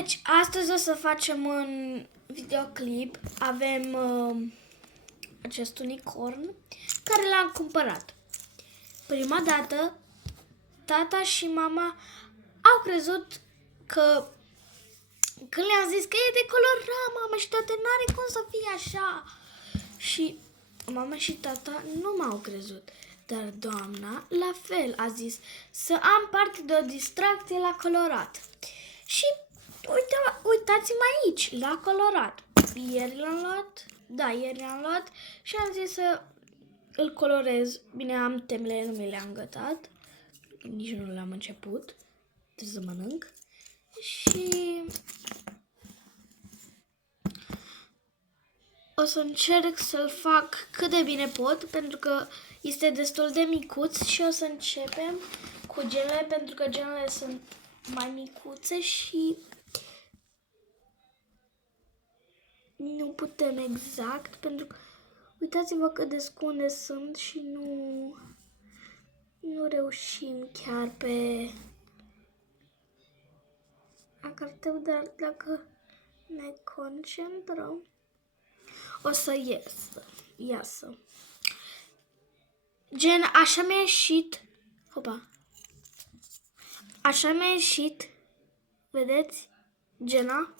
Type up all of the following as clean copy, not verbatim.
Deci, astăzi o să facem un videoclip. Avem acest unicorn care l-am cumpărat. Prima dată, tata și mama au crezut că când le-am zis că e de colorat, mama și tata, n-are cum să fie așa. Și mama și tata nu m-au crezut. Dar doamna, la fel, a zis să am parte de o distracție la colorat. Și uitați-mă aici, la colorat. Ieri l-am luat, ieri l-am luat și am zis să îl colorez. Bine, am temele, nu mi le-am gătat. Nici nu le-am început. Trebuie să mănânc. Și o să încerc să-l fac cât de bine pot, pentru că este destul de micuț și o să începem cu genele, pentru că genele sunt mai micuțe și nu putem exact, pentru că uitați-vă cât de scunde sunt și nu reușim chiar pe a carteu, dar dacă ne concentrăm o să iasă. Gen, așa mi-a ieșit. Hopa. Așa mi-a ieșit. Vedeți? Gena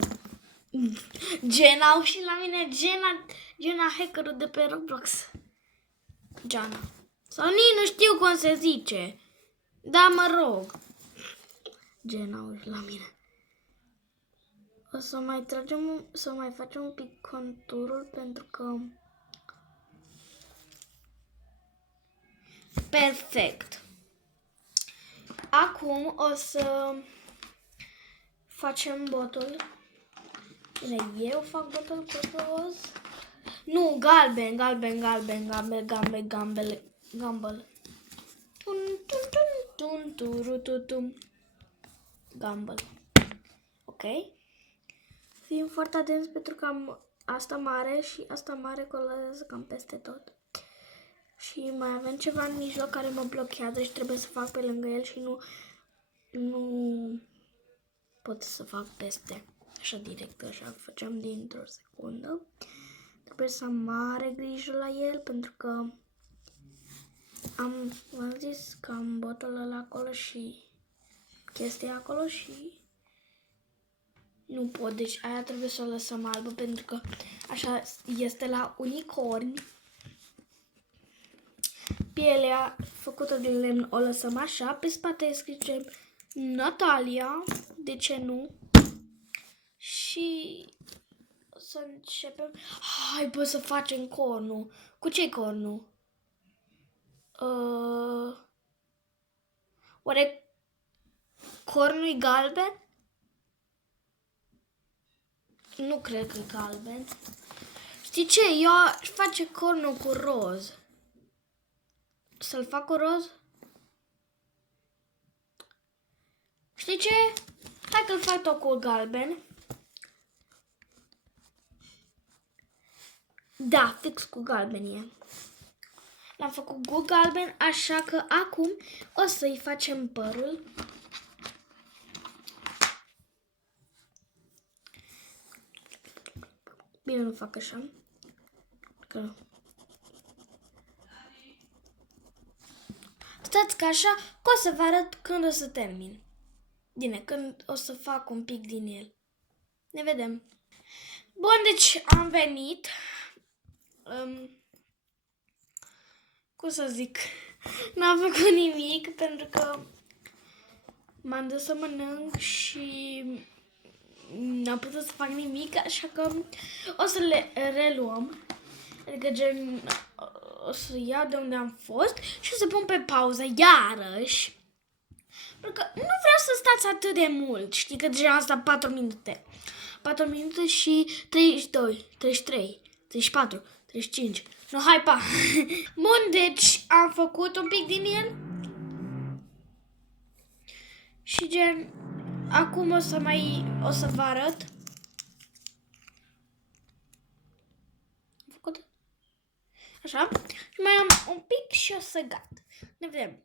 au și la mine. Gena hackerul de pe Roblox. Giana. Sau nici nu știu cum se zice. Da, mă rog. Gena au și la mine. O să mai tragem, să mai facem un pic conturul, pentru că perfect. Acum o să facem botul. Bine, eu fac botul cu roz. Nu, galben. Gumball. Ok. Fim foarte atenți pentru că am asta mare și asta mare colorează cam peste tot. Și mai avem ceva în mijloc care mă blochează și trebuie să fac pe lângă el și nu pot să fac peste. Așa direct, așa facem dintr-o secundă. Trebuie să am mare grijă la el, pentru că v-am zis că am botul ăla acolo și chestia acolo și nu pot. Deci aia trebuie să o lăsăm albă, pentru că așa este la unicorni. Pielea făcută din lemn o lăsăm așa. Pe spate scriem Natalia. De ce nu? Și o să începem. Hai, bă, să facem cornul. Cu ce cornul? Oare cornul e galben? Nu cred că e galben. Știi ce? Eu aș face cornul cu roz. Să-l fac cu roz? Știi ce? Hai că-l fac tot cu galben. Da, fix cu galben e. L-am făcut cu galben, așa că acum o să-i facem părul. Bine, nu fac așa. Că stați că așa, că o să vă arăt când o să termin. Bine, când o să fac un pic din el. Ne vedem. Bun, deci am venit. Cum să zic? N-am făcut nimic pentru că m-am dus să mănânc și n-am putut să fac nimic, așa că o să le reluăm. Adică gen, o să iau de unde am fost și o să pun pe pauză iarăși. Pentru că nu vreau să stați atât de mult. Știi că deja am stat 4 minute. 4 minute și 32, 33, 34, 35. No, hai, pa! Bun, deci am făcut un pic din el. Și gen, acum o să vă arăt. Am făcut așa. Și mai am un pic și o să gata. Ne vedem.